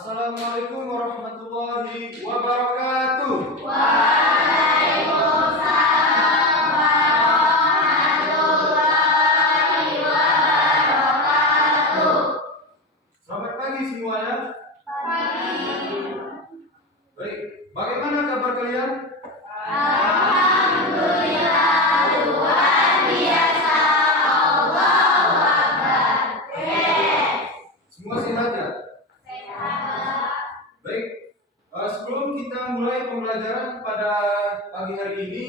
Assalamualaikum warahmatullahi wabarakatuh. Waalaikumsalam warahmatullahi wabarakatuh. Selamat pagi semuanya. Pagi. Baik, bagaimana kabar kalian? Alhamdulillah, luar biasa. Allahu Akbar. Semua sehat ya? Sehat. Baik, sebelum kita mulai pembelajaran pada pagi hari ini,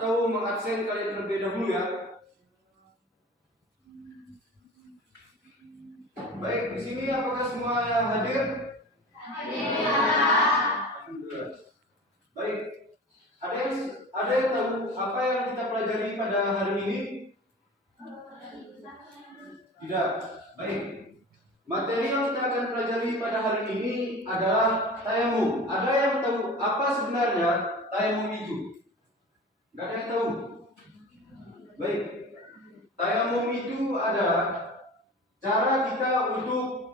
atau mengabsen kalian terlebih dahulu ya. Baik, di sini apakah semua yang hadir? Alhamdulillah. Baik, ada yang tahu apa yang kita pelajari pada hari ini? Tidak. Baik. Materi yang kita akan pelajari pada hari ini adalah tayamum. Ada yang tahu apa sebenarnya tayamum itu? Enggak ada yang tahu. Baik. Tayamum itu adalah cara kita untuk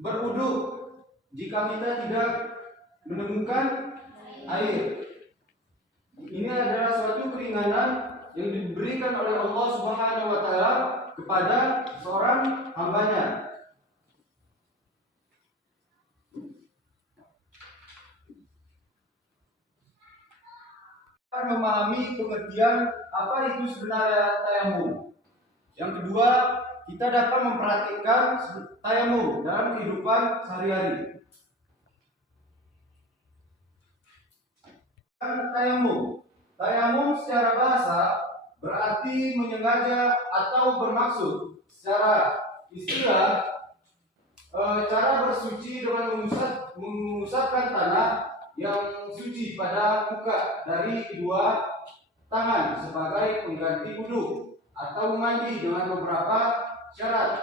berwudu jika kita tidak menemukan air. Ini adalah suatu keringanan yang diberikan oleh Allah Subhanahu wa taala kepada seorang hambanya. Kita memahami pengertian apa itu sebenarnya tayamum. Yang kedua, kita dapat mempraktikkan tayamum dalam kehidupan sehari-hari. Tayamum secara bahasa berarti menyengaja atau bermaksud. Secara istilah, cara bersuci dengan mengusapkan tanah yang suci pada muka dari kedua tangan sebagai pengganti wudu, atau mandi dengan beberapa syarat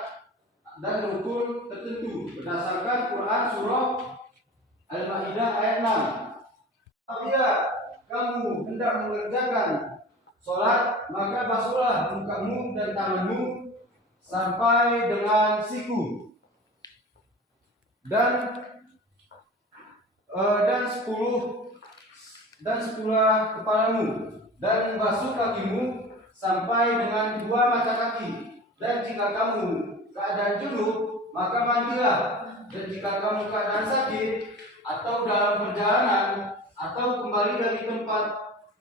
dan rukun tertentu berdasarkan Quran surah Al-Maidah ayat 6. Apabila kamu hendak mengerjakan sholat, maka basuhlah mukamu dan tanganmu sampai dengan siku, dan sepulah kepalamu, dan basuh kakimu sampai dengan kedua mata kaki. Dan jika kamu keadaan junub, maka mandilah. Dan jika kamu keadaan sakit atau dalam perjalanan atau kembali dari tempat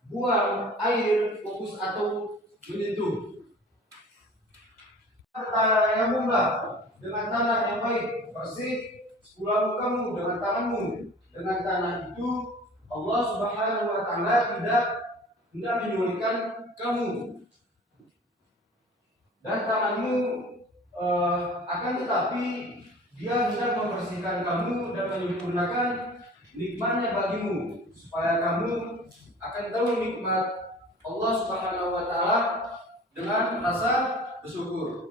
buang air, fokus atau menyentuh, tayamumlah dengan tanah yang baik, bersih, sepulah mukamu dengan tanganmu. Dengan tanah itu Allah Subhanahu wa taala tidak hendak menyulitkan kamu, dan tanganmu akan tetapi dia hendak membersihkan kamu dan menyempurnakan nikmatnya bagimu, supaya kamu akan tahu nikmat Allah Subhanahu wa taala dengan rasa bersyukur.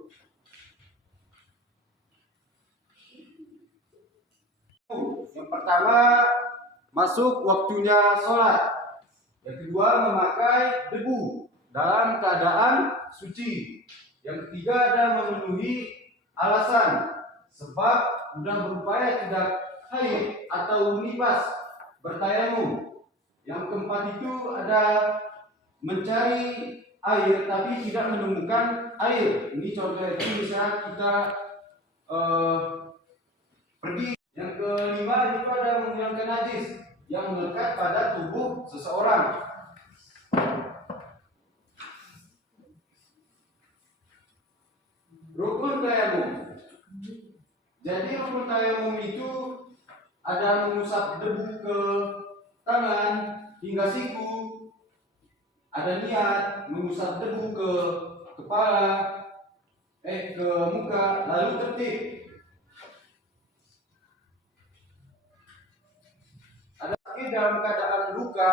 Yang pertama, masuk waktunya sholat. Yang kedua, memakai debu dalam keadaan suci. Yang ketiga, ada memenuhi alasan, sebab sudah berupaya tidak haid atau nifas bertayamum. Yang keempat itu ada mencari air tapi tidak menemukan air. Ini contohnya itu misalnya kita pergi. Yang kelima itu ada menghilangkan najis yang melekat pada tubuh seseorang. Rukun tayamum. Jadi rukun tayamum itu ada mengusap debu ke tangan, hingga siku, ada niat mengusap debu ke kepala, ke muka, lalu tertib. Ada sakit dalam keadaan luka,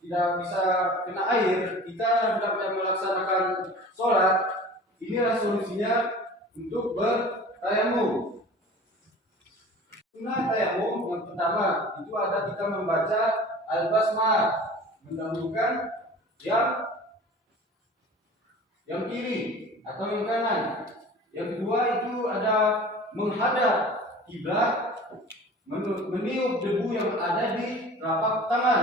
tidak bisa kena air, kita hendak melaksanakan sholat. Inilah solusinya untuk bertayamum. Sunnah tayamum yang pertama itu ada kita membaca al-basmalah, mendahulukan yang kiri atau yang kanan. Yang kedua itu ada menghadap kiblat, meniup debu yang ada di telapak tangan,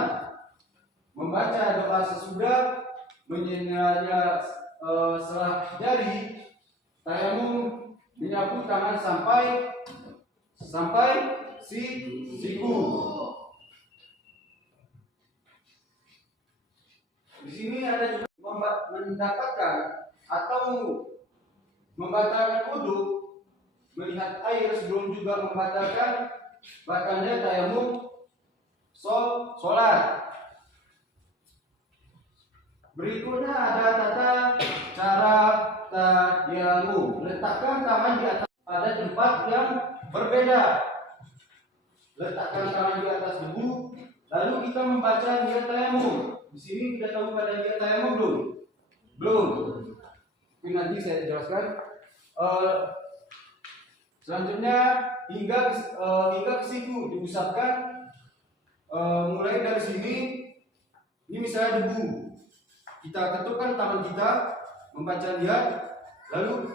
membaca doa sesudah, menyengaja selah jari, tayamum, menyapu tangan sampai siku. Di sini ada juga mendapatkan atau membatalkan wudu, melihat air sebelum juga membatalkan batalnya tayamum sholat. Berikutnya ada tata cara tayamum. Letakkan tangan di atas pada tempat yang berbeda. Letakkan tangan di atas debu, lalu kita membaca niat tayamum. Di sini kita tahu pada niat tayamum belum? Belum. Tapi nanti saya jelaskan. Selanjutnya hingga ke siku diusapkan, mulai dari sini. Ini misalnya debu. Kita ketupkan tangan kita, membaca niat, lalu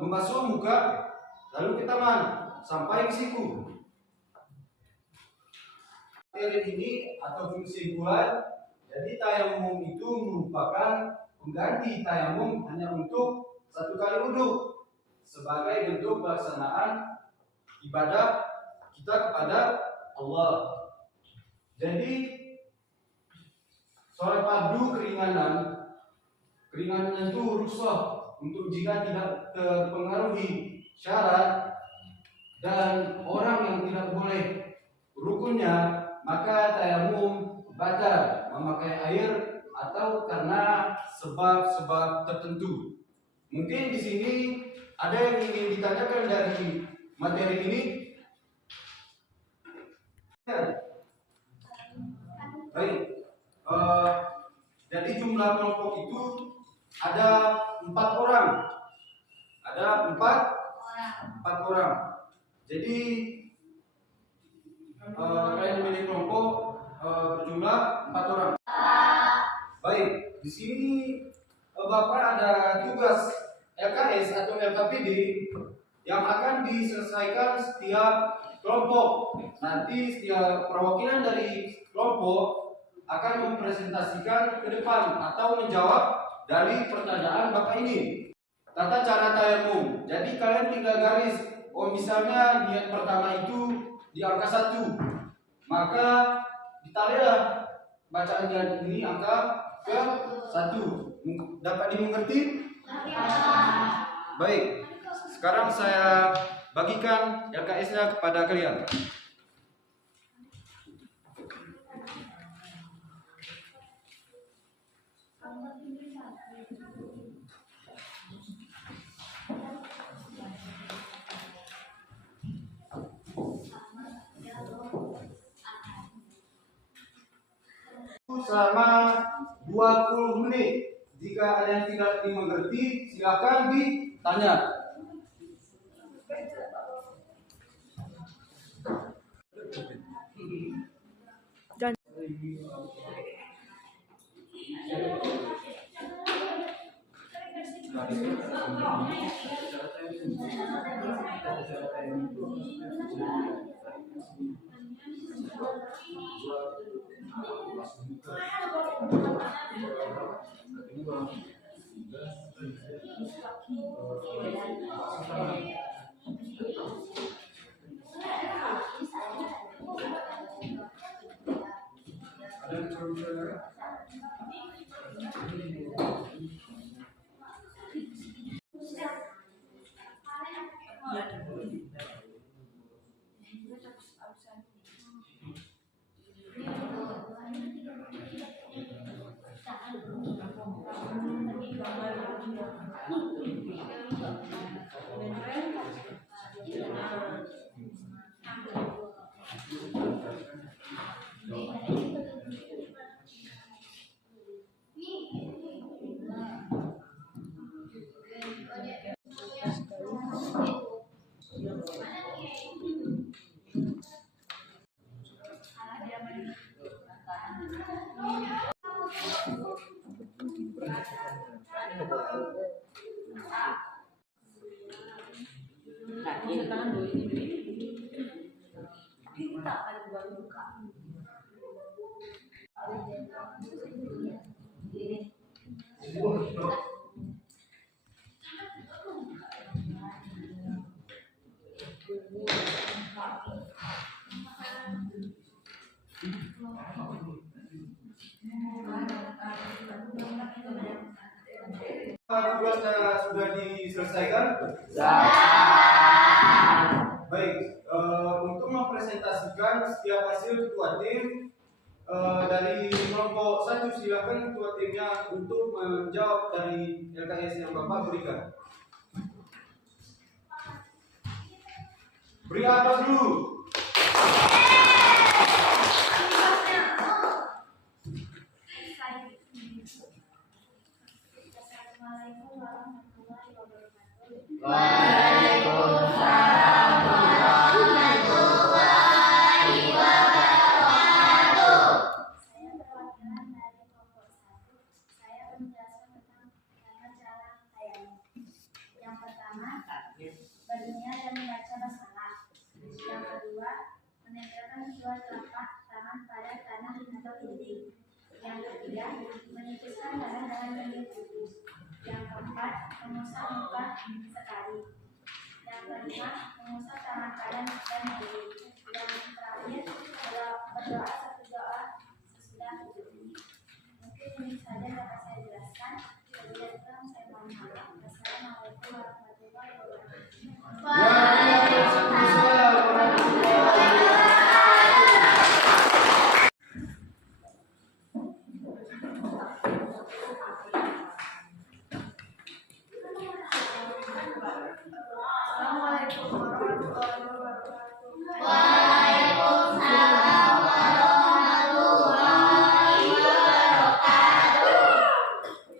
membasuh muka, lalu ke tangan sampai ke siku. Materi ini atau kesimpulan, jadi tayamum itu merupakan pengganti tayamum hanya untuk satu kali wudhu sebagai bentuk pelaksanaan ibadah kita kepada Allah. Jadi sholat fardu keringanan itu rukhsah untuk jika tidak terpengaruhi syarat dan orang yang tidak boleh rukunnya, maka tayamum batal memakai air atau karena sebab-sebab tertentu. Mungkin di sini ada yang ingin ditanyakan dari materi ini. Baik. Jadi jumlah kelompok itu ada 4 orang. Ada 4 orang. Jadi kalian memilih kelompok berjumlah 4 orang. Baik, di sini Bapak ada tugas LKS atau LKPD yang akan diselesaikan setiap kelompok. Nanti setiap perwakilan dari kelompok akan mempresentasikan ke depan atau menjawab dari pertanyaan Bapak ini. Tata cara tayamum. Jadi kalian tinggal garis. Misalnya niat pertama itu di angka 1, maka ditarilah bacaan niat ini angka ke 1. Dapat dimengerti? Baik. Sekarang saya bagikan LKS-nya kepada kalian. Selama 20 menit. Jika ada yang tidak dimengerti, silakan ditanya. Angkat tangan dulu ini. Kita akan buka. Tugasnya sudah diselesaikan? Baik, untuk mempresentasikan setiap hasil ketua tim dari kelompok 1, silakan ketua timnya untuk menjawab dari LKS yang Bapak berikan. Beri aplaus dulu. Assalamualaikum warahmatullahi wabarakatuh. Waalaikumsalam warahmatullahi wabarakatuh. Saya perwakilan dari kelompok 1. Saya menjelaskan tentang cara khayal. Yang pertama, berniat dan membaca basmalah. Yang kedua, menempelkan kedua telapak tangan pada tanah atau dinding. Yang ketiga, menipiskan tanah dengan minyak putih. Yang keempat, mengusap muka sekali. Yang kelima, mengusap tangan kanan dan kiri. Yang terakhir, berdoa satu doa sesudah itu. Mungkin ini saja dapat saya jelaskan. Sebelum itu, saya mohon maaf. Assalamualaikum warahmatullahi wabarakatuh. Waalaikumsalam warahmatullahi wabarakatuh. Assalamualaikum warahmatullahi wabarakatuh. Waalaikumsalam warahmatullahi wabarakatuh.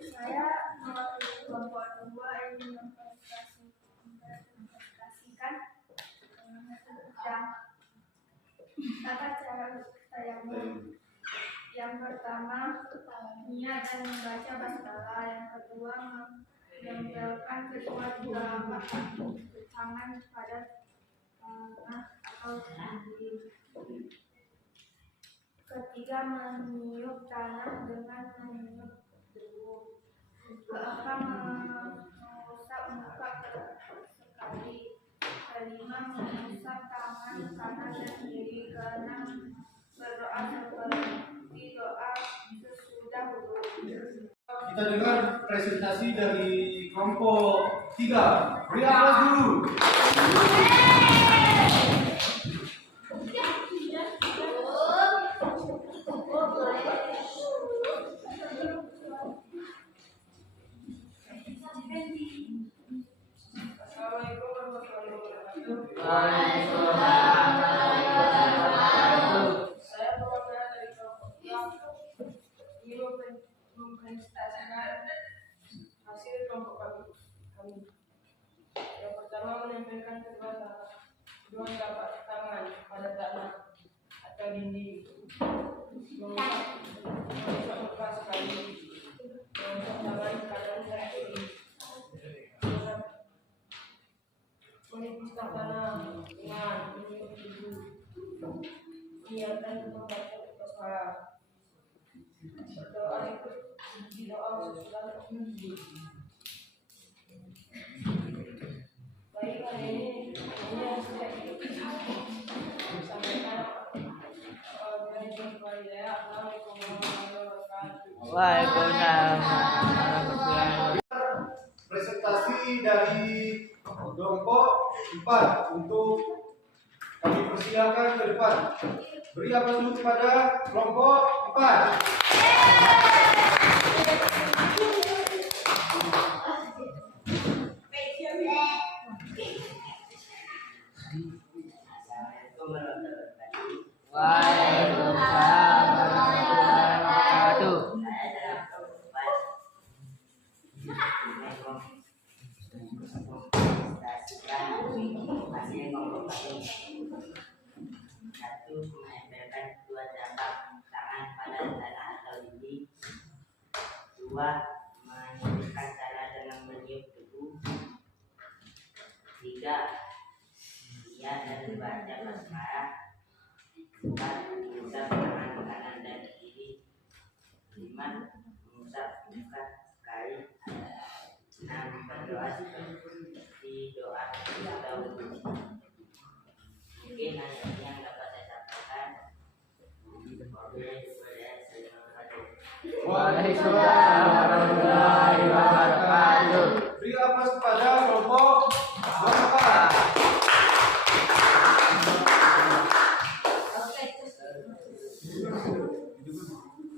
Saya mewakili kelompok 2 ingin mempresentasikan tentang tata cara tayamum. Yang pertama, niat dan membaca basmalah. Yang kedua, menempelkan kedua telapak tangan pada tanah atau dinding. Ketiga, meniup tanah dengan meniup debu. Keempat, mengusap muka sekali. Kelima, mengusap tangan kanan dan kiri. Keenam, berdoa seperti doa sesudah wudu. Kita dengar presentasi dari kelompok 3. Beri aplaus dulu. Assalamualaikum warahmatullahi wabarakatuh. Waalaikumsalam warahmatullahi wabarakatuh. Saya perwakilan dari kelompok yang ingin mempresentasikan hasil kelompok kami. Yang pertama, menempelkan kedua telapak tangan pada tanah atau dinding. Mengusap muka sekali. Mengusap tangan kanan dan kiri. Menipiskan tanah dengan minyak debu. Niatkan untuk membaca basmalah. Berdoa ikut di doa sesudah wudu. Baik, hari ini yang sudah disampaikan dari Bapak Hidayah. Assalamualaikum warahmatullahi wabarakatuh. Waalaikumsalam warahmatullahi wabarakatuh. Presentasi dari kelompok 4 untuk kami persilakan ke depan. Beri aplaus dulu kepada kelompok 4. Waalaikumsalam warahmatullahi wabarakatuh. Satu, menempelkan kedua telapak tangan pada tanah atau dinding. Dua, meniupkan tanah dengan meniup debu. Tiga, dan membaca basmalah. 4. Mengusap tangan kanan dan kiri. 5. Mengusap muka sekali. 6. Berdoa seperti doa kita wudhu. Mungkin hanya ini yang dapat saya sampaikan. Waalaikumsalam warahmatullahi wabarakatuh. Beri aplaus kepada kelompok Bapak.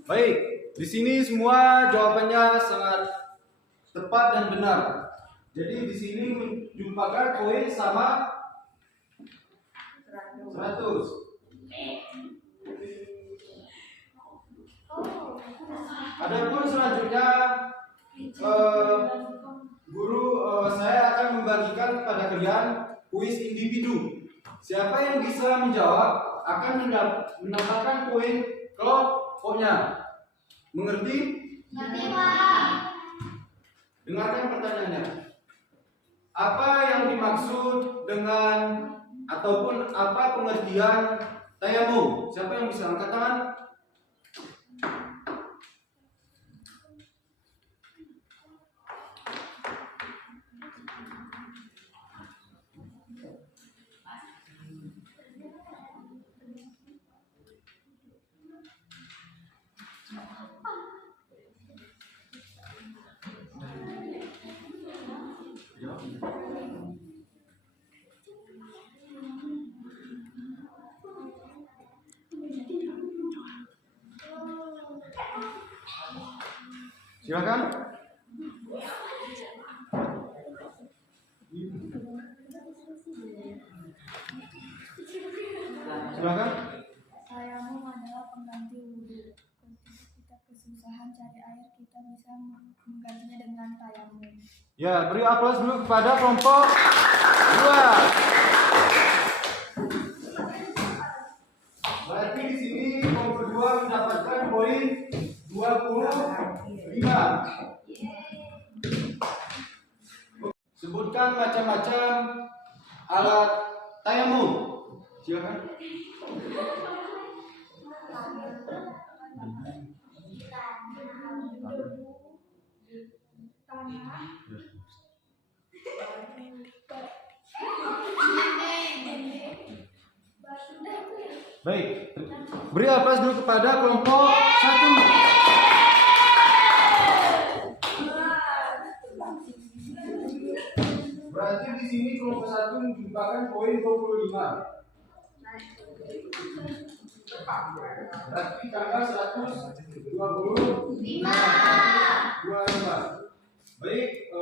Baik, di sini semua jawabannya sangat tepat dan benar. Jadi di sini menjumpakan poin sama 100. Adapun selanjutnya guru saya akan membagikan kepada kalian kuis individu. Siapa yang bisa menjawab akan mendapatkan poin kelompoknya. Mengerti? Nanti Pak. Dengarkan pertanyaannya. Apa yang dimaksud dengan ataupun apa pengertian tayamum? Siapa yang bisa angkat tangan? Silakan. Silakan. Tayamum adalah pengganti wudhu. Ketika kita kesusahan cari air, kita bisa menggantinya dengan tayamum. Ya, beri aplaus dulu kepada kelompok 2. Berarti di sini kelompok 2 mendapatkan poin 25. Sebutkan macam-macam alat tayamum. Silakan. Baik, beri aplaus dulu kepada kelompok 1. Berarti di sini kelompok 1 menjumpakan poin 25. Berarti tanggal 125. Baik,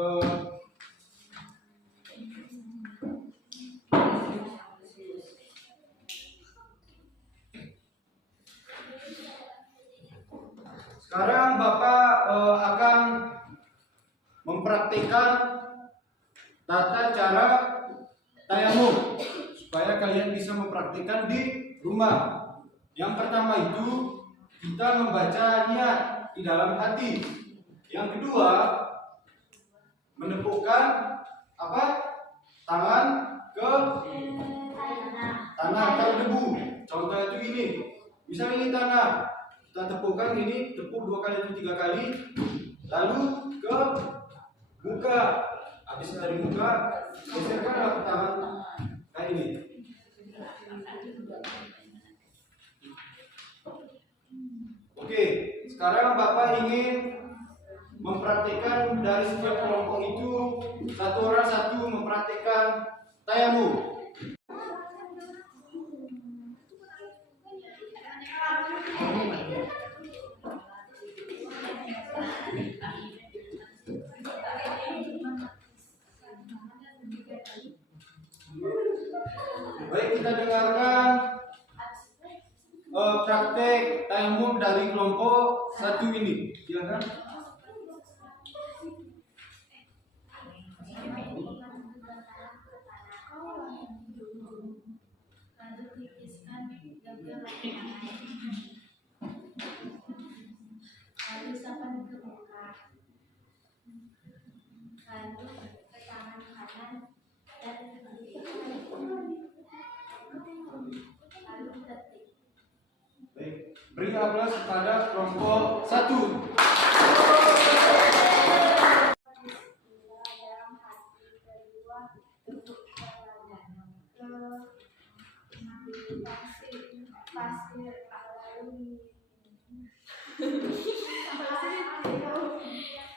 sekarang Bapak akan mempraktikkan tata cara tayamum supaya kalian bisa mempraktikkan di rumah. Yang pertama itu kita membaca niat di dalam hati. Yang kedua, menepukkan tangan ke tanah atau debu. Contoh itu ini. Misal ini tanah, kita tepukkan ini, tepuk 2 kali atau 3 kali, lalu ke muka. Habis dari muka, geserkanlah ke tangan kayak ini. Oke, sekarang Bapak ingin mempraktikkan dari setiap kelompok itu satu orang satu mempraktikkan tayamum. Baik, kita dengarkan praktek tayamum dari kelompok 1 ini. Silakan. Lalu titiskan gagal tangan. Lalu sapan ke muka. Lalu ke tangan kanan dan kiri. Beri aplaus kepada kelompok 1. Dalam hati kedua untuk pasir lalu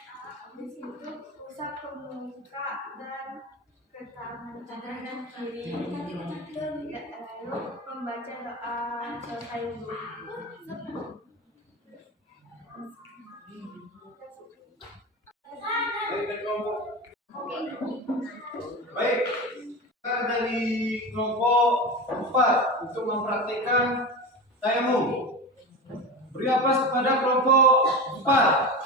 habis itu usap ke muka dan ke tangan kanan kiri lalu membaca doa selesai dulu. Baik, dari kelompok. Baik, sekarang dari kelompok 4 untuk mempraktikkan tayamum. Beri aplaus kepada kelompok 4.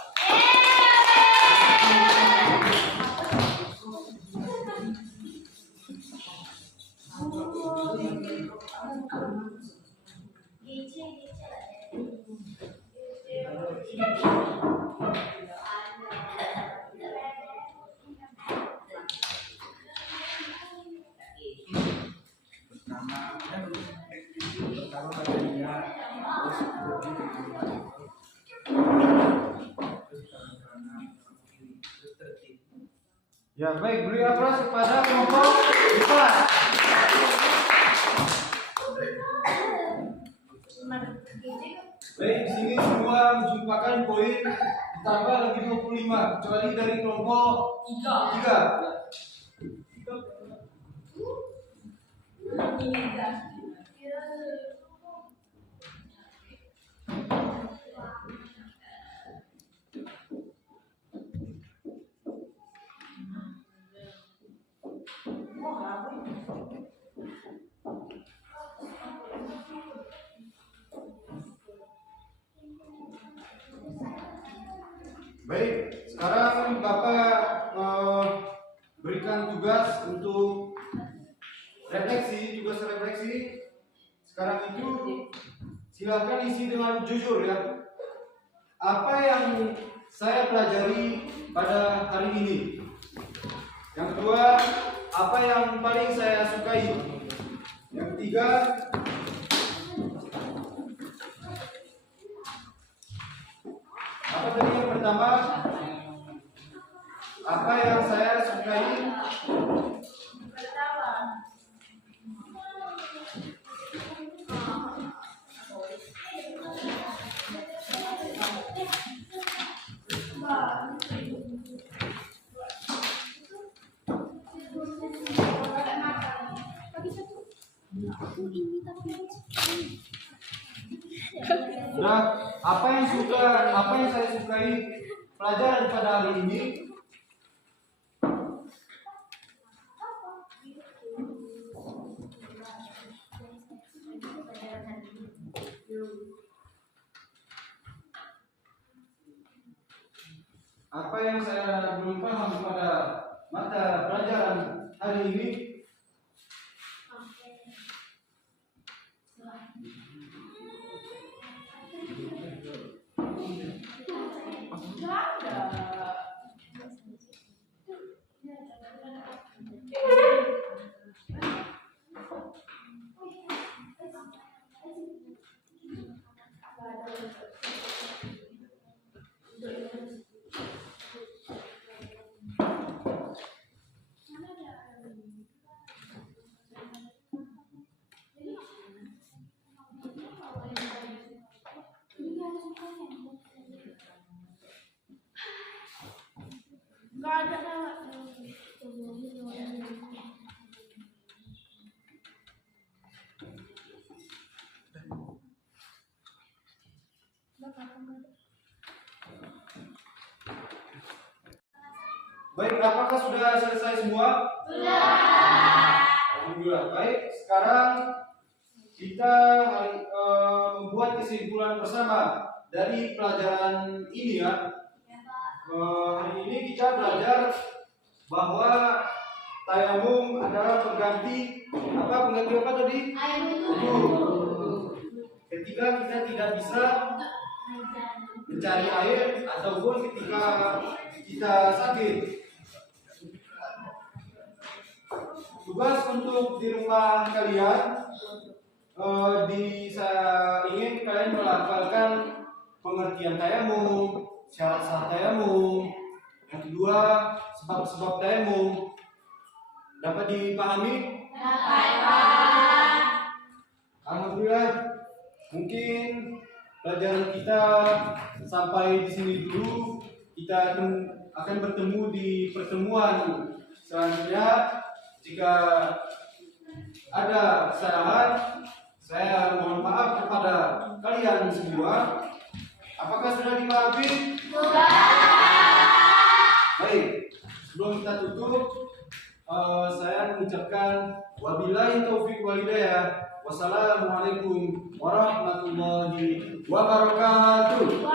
Ya, baik, beri aplaus kepada kelompok 4. Baik, di sini semua menjumpakan poin ditambah lagi 25 kecuali dari kelompok 3. Baik, sekarang Bapak berikan tugas untuk tugas refleksi. Sekarang itu silakan isi dengan jujur ya. Apa yang saya pelajari pada hari ini? Yang kedua, apa yang paling saya sukai? Yang ketiga, apa tadi yang pertama? Apa yang saya sukai? Nah, apa yang saya sukai pelajaran pada hari ini? Apa yang saya belum paham pada mata pelajaran hari ini? Baik, apakah sudah selesai semua? Sudah. Alhamdulillah. Baik, sekarang kita membuat kesimpulan bersama dari pelajaran ini ya. Hari ini kita belajar bahwa tayamum adalah pengganti apa tadi? Wudu. Ketika kita tidak bisa mencari air ataupun ketika kita sakit. Tugas untuk di rumah kalian saya ingin kalian melafalkan pengertian tayamum, syarat-syarat tayamum, yang kedua sebab-sebab tayamum. Dapat dipahami? Alhamdulillah. Mungkin pelajaran kita sampai di sini dulu. Kita akan bertemu di pertemuan selanjutnya. Jika ada kesalahan, saya mohon maaf kepada kalian semua. Apakah sudah dipahami? Baik, sebelum kita tutup, saya mengucapkan wabillahi taufik walhidayah. Wassalamualaikum warahmatullahi wabarakatuh.